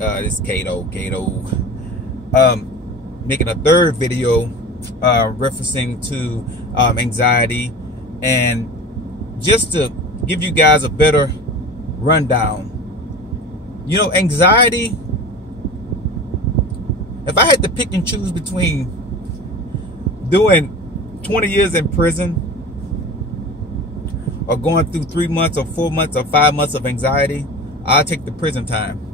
This is Kato. Making a third video referencing to anxiety, and just to give you guys a better rundown. You know, anxiety, if I had to pick and choose between doing 20 years in prison or going through 3 months or 4 months or 5 months of anxiety, I'll take the prison time.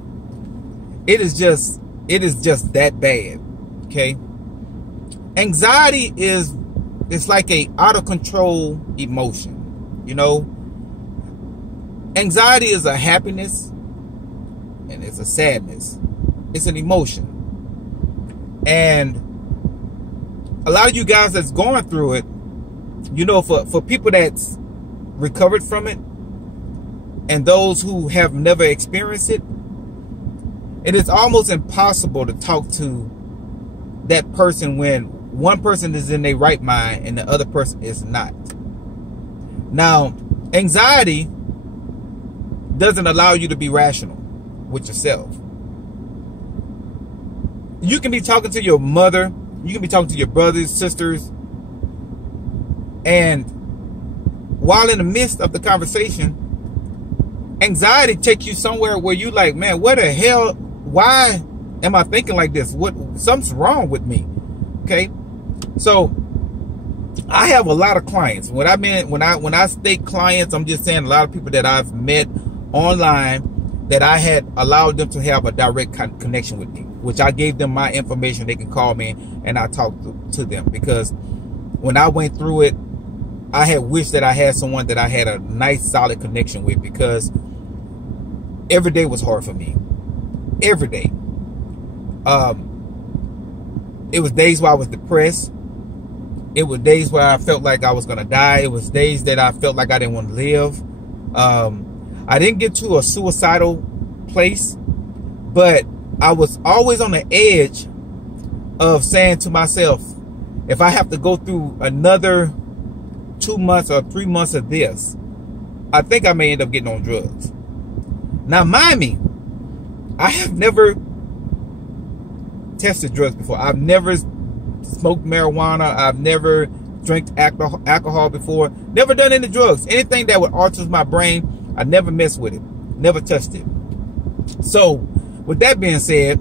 It is just that bad. Okay. Anxiety it's like a out of control emotion. You know, anxiety is a happiness and it's a sadness. It's an emotion. And a lot of you guys that's going through it, you know, for people that's recovered from it and those who have never experienced it, it is almost impossible to talk to that person when one person is in their right mind and the other person is not. Now, anxiety doesn't allow you to be rational with yourself. You can be talking to your mother, you can be talking to your brothers, sisters, and while in the midst of the conversation, anxiety takes you somewhere where you like, man, what the hell? Why am I thinking like this? Something's wrong with me. Okay. So I have a lot of clients. When I state clients, I'm just saying a lot of people that I've met online that I had allowed them to have a direct connection with me, which I gave them my information. They can call me and I talk to them, because when I went through it, I had wished that I had someone that I had a nice solid connection with, because every day was hard for me. Every day. It was days where I was depressed. It was days where I felt like I was going to die. It was days that I felt like I didn't want to live. I didn't get to a suicidal place, but I was always on the edge of saying to myself, if I have to go through another 2 months or 3 months of this, I think I may end up getting on drugs. Now, mind me, I have never tested drugs before. I've never smoked marijuana. I've never drank alcohol before. Never done any drugs. Anything that would alter my brain, I never messed with it. Never touched it. So, with that being said,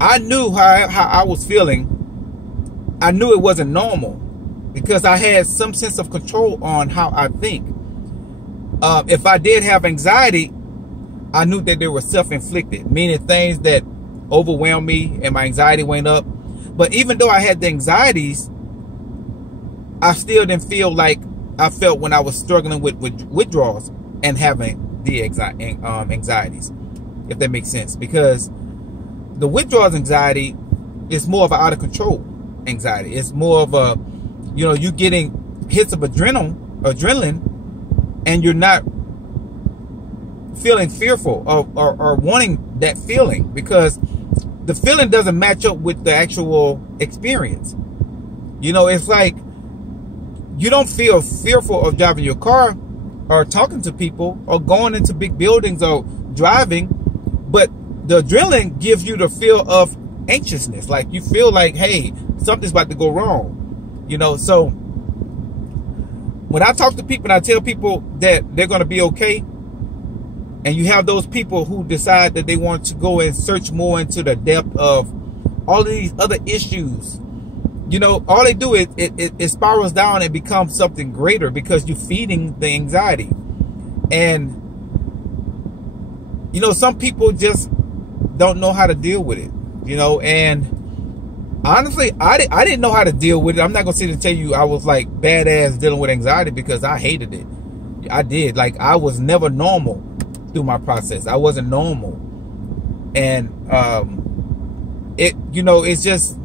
I knew how I was feeling. I knew it wasn't normal, because I had some sense of control on how I think. If I did have anxiety, I knew that they were self-inflicted, meaning things that overwhelmed me and my anxiety went up. But even though I had the anxieties, I still didn't feel like I felt when I was struggling with withdrawals and having the anxieties, if that makes sense. Because the withdrawals anxiety is more of an out of control anxiety. It's more of a, you know, you getting hits of adrenaline, and you're not feeling fearful or wanting that feeling, because the feeling doesn't match up with the actual experience. You know, it's like you don't feel fearful of driving your car or talking to people or going into big buildings or driving, but the adrenaline gives you the feel of anxiousness. Like you feel like, hey, something's about to go wrong. You know, so when I talk to people and I tell people that they're going to be okay, and you have those people who decide that they want to go and search more into the depth of all of these other issues, you know, all they do is it spirals down and becomes something greater, because you're feeding the anxiety. And, you know, some people just don't know how to deal with it, you know, and honestly, I didn't know how to deal with it. I'm not going to sit and tell you I was like badass dealing with anxiety, because I hated it. I did. Like, I was never normal through my process. I wasn't normal. And, you know, it's just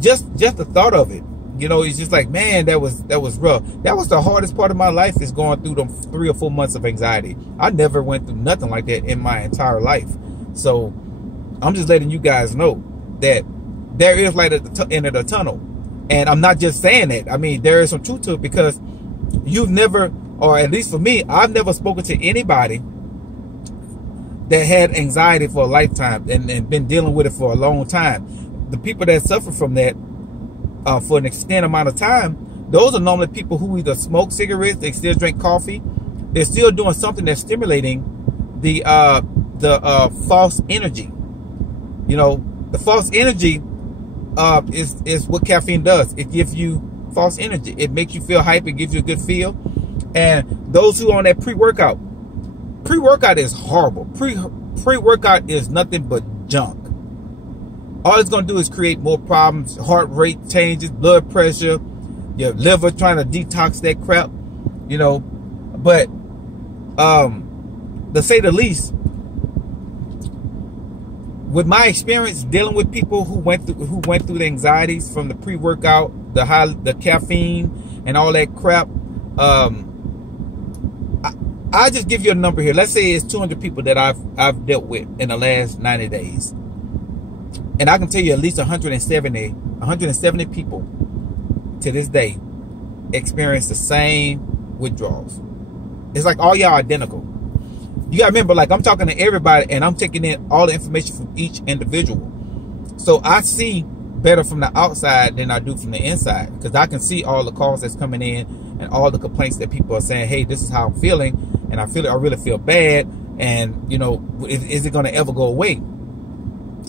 the thought of it, you know, it's just like, man, that was rough. That was the hardest part of my life, is going through them 3 or 4 months of anxiety. I never went through nothing like that in my entire life. So I'm just letting you guys know that there is light at the end of the tunnel. And I'm not just saying that. I mean, there is some truth to it, because you've never, or at least for me, I've never spoken to anybody that had anxiety for a lifetime and been dealing with it for a long time. The people that suffer from that for an extended amount of time, those are normally people who either smoke cigarettes, they still drink coffee, they're still doing something that's stimulating the false energy. You know, the false energy is what caffeine does. It gives you false energy. It makes you feel hype. It gives you a good feel. And those who are on that pre-workout is horrible. Pre-workout is nothing but junk. All it's going to do is create more problems, heart rate changes, blood pressure, your liver trying to detox that crap, you know. But to say the least, with my experience dealing with people who went through the anxieties from the pre-workout, the caffeine and all that crap, I just give you a number here. Let's say it's 200 people that I've dealt with in the last 90 days. And I can tell you at least 170 people to this day experience the same withdrawals. It's like all y'all identical. You gotta remember, like, I'm talking to everybody and I'm taking in all the information from each individual. So I see better from the outside than I do from the inside, because I can see all the calls that's coming in and all the complaints that people are saying, hey, this is how I'm feeling, and I really feel bad, and you know, is it gonna ever go away?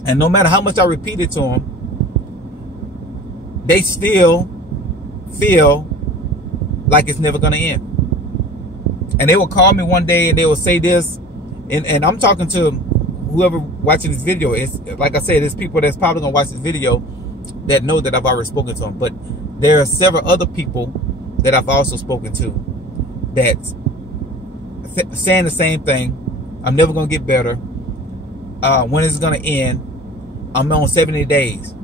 And no matter how much I repeat it to them, they still feel like it's never gonna end. And they will call me one day and they will say this, and I'm talking to whoever watching this video. It's like I said, there's people that's probably gonna watch this video that know that I've already spoken to them, but there are several other people that I've also spoken to that's saying the same thing. I'm never gonna get better. When is it gonna end? I'm on 70 days.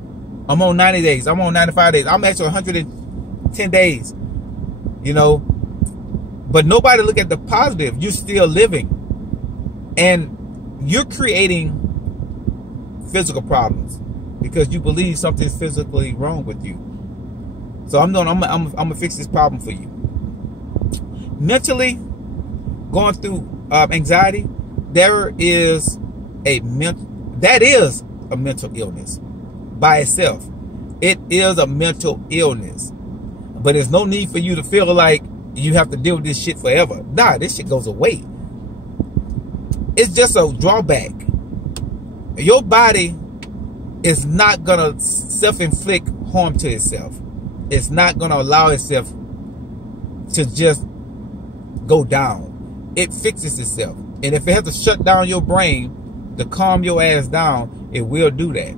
I'm on 90 days. I'm on 95 days. I'm actually 110 days. You know, but nobody look at the positive. You're still living, and you're creating physical problems because you believe something's physically wrong with you. So I'm gonna fix this problem for you. Mentally, going through anxiety, that is a mental illness by itself. It is a mental illness, but there's no need for you to feel like you have to deal with this shit forever. Nah, this shit goes away. It's just a drawback. Your body is not gonna self-inflict harm to itself. It's not gonna allow itself to just go down. It fixes itself. And if it has to shut down your brain to calm your ass down, it will do that.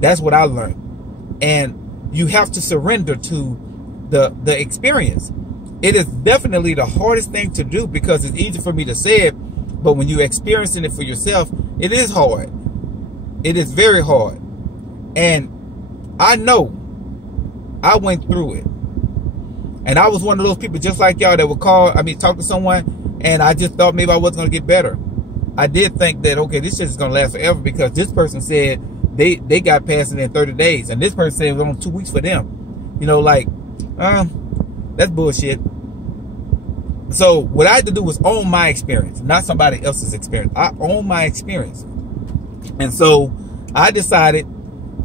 That's what I learned. And you have to surrender to the experience. It is definitely the hardest thing to do, because it's easy for me to say it, but when you're experiencing it for yourself, it is hard. It is very hard. And I know I went through it. And I was one of those people just like y'all that would talk to someone, and I just thought maybe I wasn't going to get better. I did think that, okay, this shit is going to last forever, because this person said they got past it in 30 days. And this person said it was only 2 weeks for them. You know, like, that's bullshit. So what I had to do was own my experience, not somebody else's experience. I own my experience. And so I decided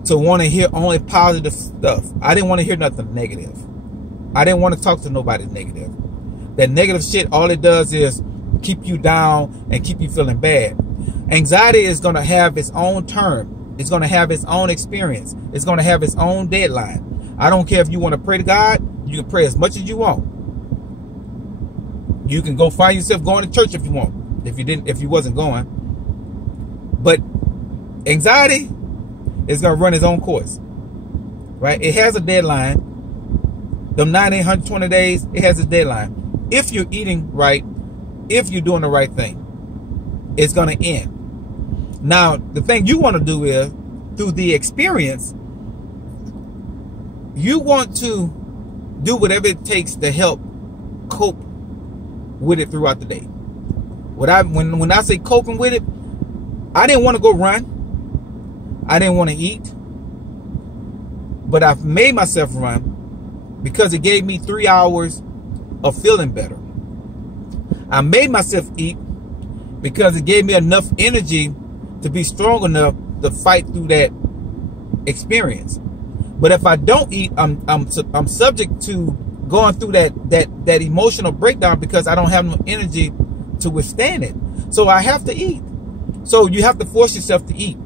to want to hear only positive stuff. I didn't want to hear nothing negative. I didn't want to talk to nobody negative. That negative shit, all it does is keep you down and keep you feeling bad. Anxiety is going to have its own term. It's going to have its own experience. It's going to have its own deadline. I don't care if you want to pray to God. You can pray as much as you want. You can go find yourself going to church if you want. If you wasn't going. But anxiety is going to run its own course. Right? It has a deadline. Them 90, 120 days, it has a deadline. If you're eating right, if you're doing the right thing, it's going to end. Now, the thing you want to do is, through the experience, you want to do whatever it takes to help cope with it throughout the day. When I say coping with it, I didn't want to go run. I didn't want to eat. But I've made myself run because it gave me 3 hours of feeling better. I made myself eat, because it gave me enough energy to be strong enough to fight through that experience. But if I don't eat, I'm subject to going through that emotional breakdown because I don't have no energy to withstand it. So I have to eat. So you have to force yourself to eat.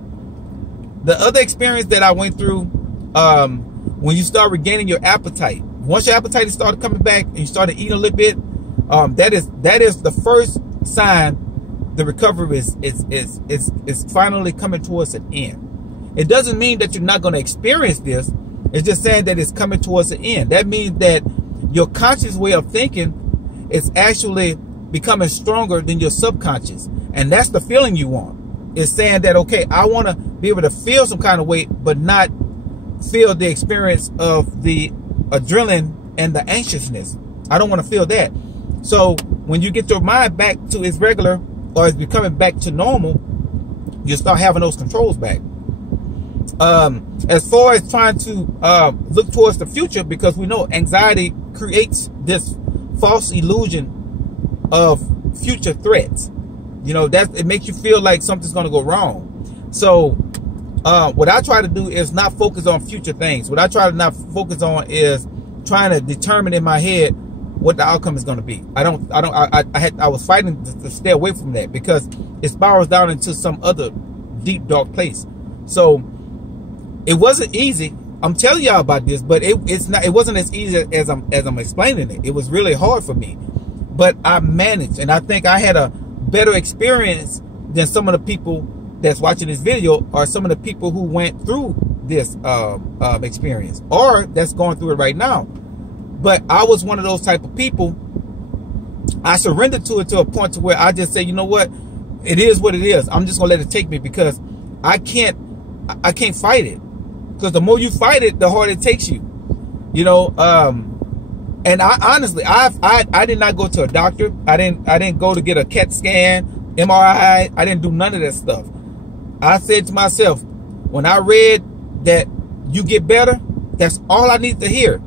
The other experience that I went through, when you start regaining your appetite, once your appetite started coming back and you started eating a little bit, that is the first sign the recovery is finally coming towards an end. It doesn't mean that you're not going to experience this. It's just saying that it's coming towards an end. That means that your conscious way of thinking is actually becoming stronger than your subconscious. And that's the feeling you want. It's saying that, okay, I want to be able to feel some kind of way, but not feel the experience of the adrenaline and the anxiousness. I don't want to feel that. So when you get your mind back to its regular, or it's becoming back to normal, you start having those controls back. As far as trying to look towards the future, because we know anxiety creates this false illusion of future threats. You know, it makes you feel like something's going to go wrong. So what I try to do is not focus on future things. What I try to not focus on is trying to determine in my head what the outcome is going to be. I was fighting to stay away from that because it spirals down into some other deep, dark place. So it wasn't easy. I'm telling y'all about this, but it wasn't as easy as I'm explaining it. It was really hard for me, but I managed, and I think I had a better experience than some of the people that's watching this video, or some of the people who went through this experience, or that's going through it right now. But I was one of those type of people. I surrendered to it to a point to where I just say, you know what, it is what it is. I'm just gonna let it take me, because I can't fight it. Because the more you fight it, the harder it takes you. You know, and I honestly, I did not go to a doctor. I didn't go to get a CAT scan, MRI. I didn't do none of that stuff. I said to myself, when I read that you get better, that's all I need to hear.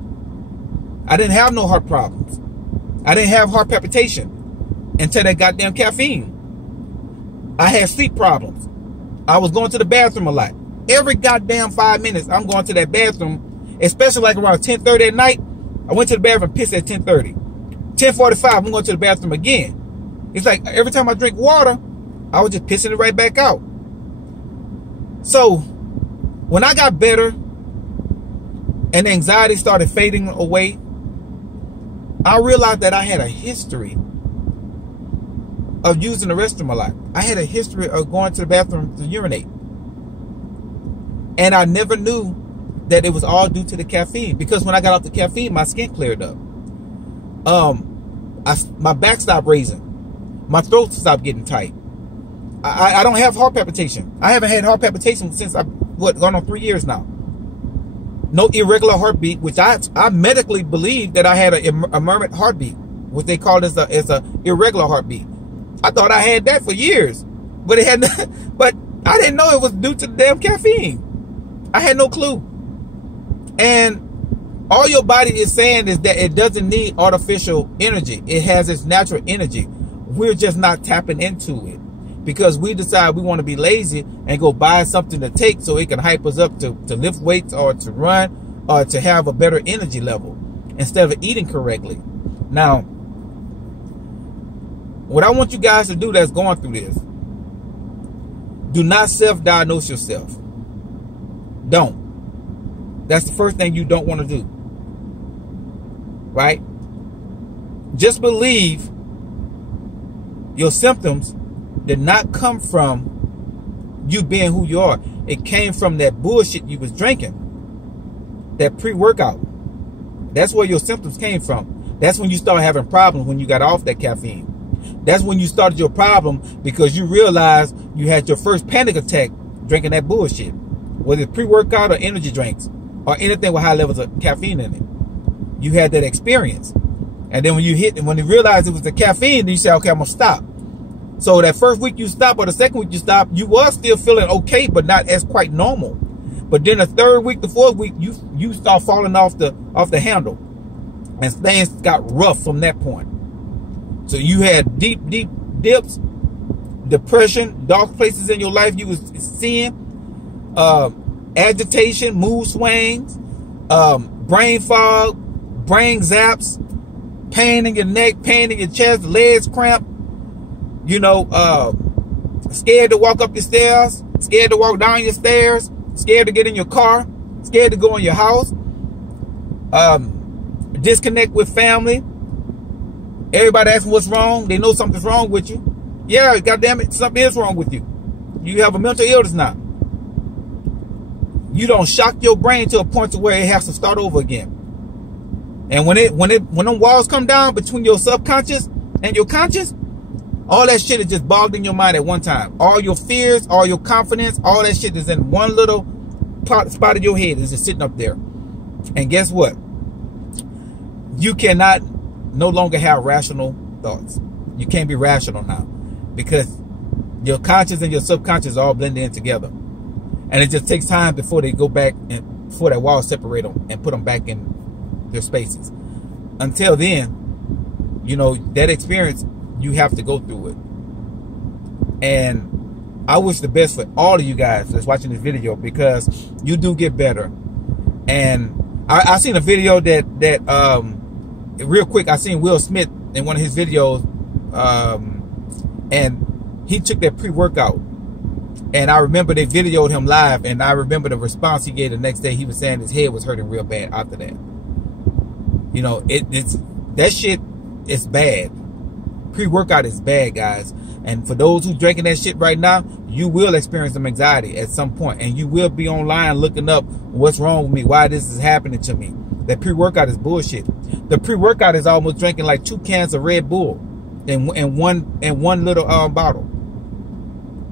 I didn't have no heart problems. I didn't have heart palpitation until that goddamn caffeine. I had sleep problems. I was going to the bathroom a lot. Every goddamn 5 minutes, I'm going to that bathroom, especially like around 10:30 at night. I went to the bathroom, pissed at 10:30. 10:45, I'm going to the bathroom again. It's like every time I drink water, I was just pissing it right back out. So when I got better and anxiety started fading away, I realized that I had a history of using the restroom a lot. I had a history of going to the bathroom to urinate. And I never knew that it was all due to the caffeine, because when I got off the caffeine, my skin cleared up. My back stopped raising. My throat stopped getting tight. I don't have heart palpitation. I haven't had heart palpitation since gone on 3 years now. No irregular heartbeat, which I medically believe that I had a murmur heartbeat, what they call as a irregular heartbeat. I thought I had that for years, but but I didn't know it was due to the damn caffeine. I had no clue. And all your body is saying is that it doesn't need artificial energy. It has its natural energy. We're just not tapping into it because we decide we want to be lazy and go buy something to take so it can hype us up to lift weights or to run or to have a better energy level instead of eating correctly. Now, what I want you guys to do that's going through this, do not self-diagnose yourself. Don't. That's the first thing you don't want to do. Right? Just believe your symptoms did not come from you being who you are. It came from that bullshit you was drinking. That pre-workout. That's where your symptoms came from. That's when you started having problems when you got off that caffeine. That's when you started your problem because you realized you had your first panic attack drinking that bullshit. Whether it's pre-workout or energy drinks or anything with high levels of caffeine in it. You had that experience. And then when you realized it was the caffeine, then you say, okay, I'm going to stop. So that first week you stop or the second week you stop, you was still feeling okay, but not as quite normal. But then the third week, the fourth week, you start falling off the handle. And things got rough from that point. So you had deep dips, depression, dark places in your life you was seeing, agitation, mood swings, brain fog, brain zaps, pain in your neck, pain in your chest, legs cramp, you know, scared to walk up your stairs, scared to walk down your stairs, scared to get in your car, scared to go in your house, disconnect with family. Everybody asking what's wrong. They know something's wrong with you. Yeah, goddamn it, something is wrong with you. You have a mental illness now. You don't shock your brain to a point to where it has to start over again. And when them walls come down between your subconscious and your conscious, all that shit is just bogged in your mind at one time. All your fears, all your confidence, all that shit is in one little spot of your head. It's just sitting up there. And guess what? You cannot no longer have rational thoughts. You can't be rational now, because your conscious and your subconscious all blend in together. And it just takes time before they go back and before that wall separate them and put them back in their spaces. Until then, you know, that experience, you have to go through it. And I wish the best for all of you guys that's watching this video, because you do get better. And I seen a video that real quick, I seen Will Smith in one of his videos, and he took that pre-workout, and I remember they videoed him live, and I remember the response he gave the next day. He was saying his head was hurting real bad after that. You know, it's that shit is bad. Pre-workout is bad, guys. And for those who drinking that shit right now, you will experience some anxiety at some point, and you will be online looking up what's wrong with me, why this is happening to me. That pre-workout is bullshit. The pre-workout is almost drinking like 2 cans of Red Bull in one little bottle.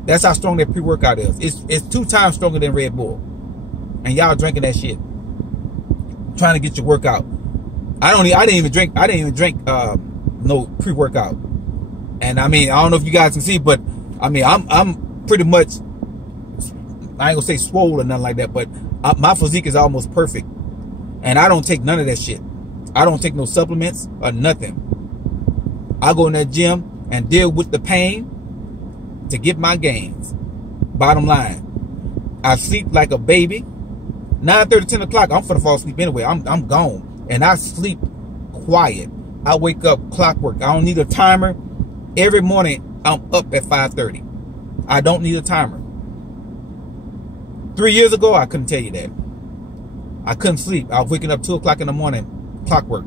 That's how strong that pre-workout is. It's 2 times stronger than Red Bull, and y'all drinking that shit, trying to get your workout. I didn't even drink no pre-workout. And I mean, I don't know if you guys can see, but I mean, I'm pretty much, I ain't gonna say swole or nothing like that, but my physique is almost perfect. And I don't take none of that shit. I don't take no supplements or nothing. I go in that gym and deal with the pain to get my gains. Bottom line, I sleep like a baby. 9:30, 10 o'clock, I'm finna fall asleep anyway. I'm gone. And I sleep quiet. I wake up clockwork. I don't need a timer. Every morning, I'm up at 5:30. I don't need a timer. 3 years ago, I couldn't tell you that. I couldn't sleep. I was waking up 2 o'clock in the morning, clockwork.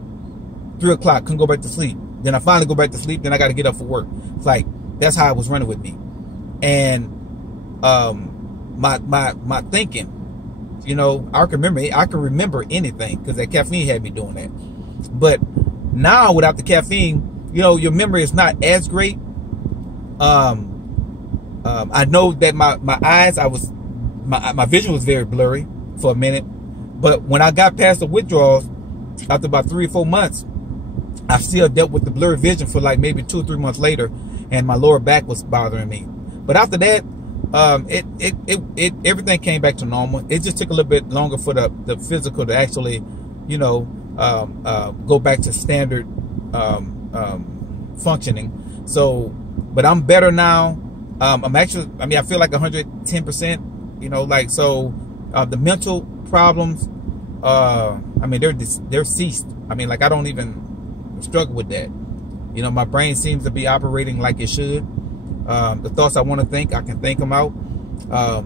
3 o'clock, couldn't go back to sleep. Then I finally go back to sleep. Then I got to get up for work. It's like, that's how it was running with me. And my thinking, you know, I can remember anything, because that caffeine had me doing that. But now without the caffeine, you know, your memory is not as great. I know that my eyes, my vision was very blurry for a minute. But when I got past the withdrawals, after about 3 or 4 months, I still dealt with the blurry vision for like maybe 2 or 3 months later, and my lower back was bothering me. But after that, everything came back to normal. It just took a little bit longer for the physical to actually, you know, go back to standard functioning. So, but I'm better now. I'm actually, I mean, I feel like 110%, you know, like, so the mental problems, I mean, they're ceased. I mean, like, I don't even struggle with that. You know, my brain seems to be operating like it should. The thoughts I want to think, I can think them out.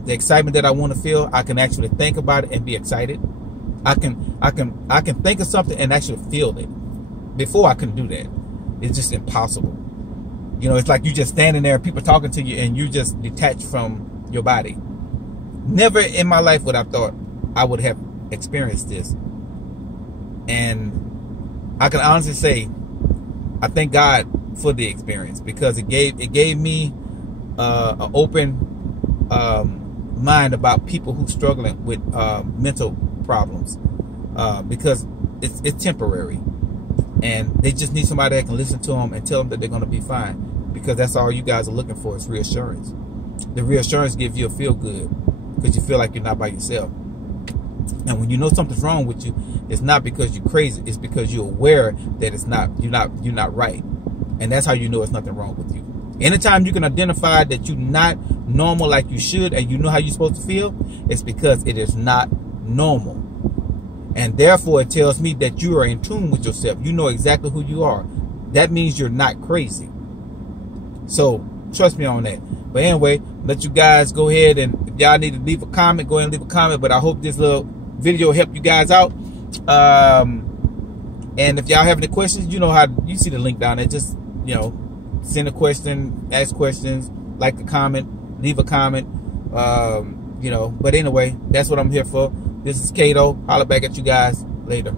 The excitement that I want to feel, I can actually think about it and be excited. I can think of something and actually feel it. Before, I couldn't do that. It's just impossible. You know, it's like you just standing there, people talking to you, and you just detached from your body. Never in my life would I thought I would have experienced this. And I can honestly say, I thank God for the experience, because it gave me an open mind about people who struggling with mental problems, because it's temporary, and they just need somebody that can listen to them and tell them that they're going to be fine, because that's all you guys are looking for is reassurance. The reassurance gives you a feel good, because you feel like you're not by yourself. And when you know something's wrong with you, it's not because you're crazy, it's because you're aware that you're not right. And that's how you know it's nothing wrong with you. Anytime you can identify that you're not normal like you should, and you know how you're supposed to feel, it's because it is not normal. And therefore, it tells me that you are in tune with yourself. You know exactly who you are. That means you're not crazy. So, trust me on that. But anyway, let you guys go ahead, and if y'all need to leave a comment, go ahead and leave a comment. But I hope this little video helped you guys out. And if y'all have any questions, you know how, you see the link down there. Just, you know, send a question, ask questions, like the comment, leave a comment. You know, but anyway, that's what I'm here for. This is Kato. Holla back at you guys later.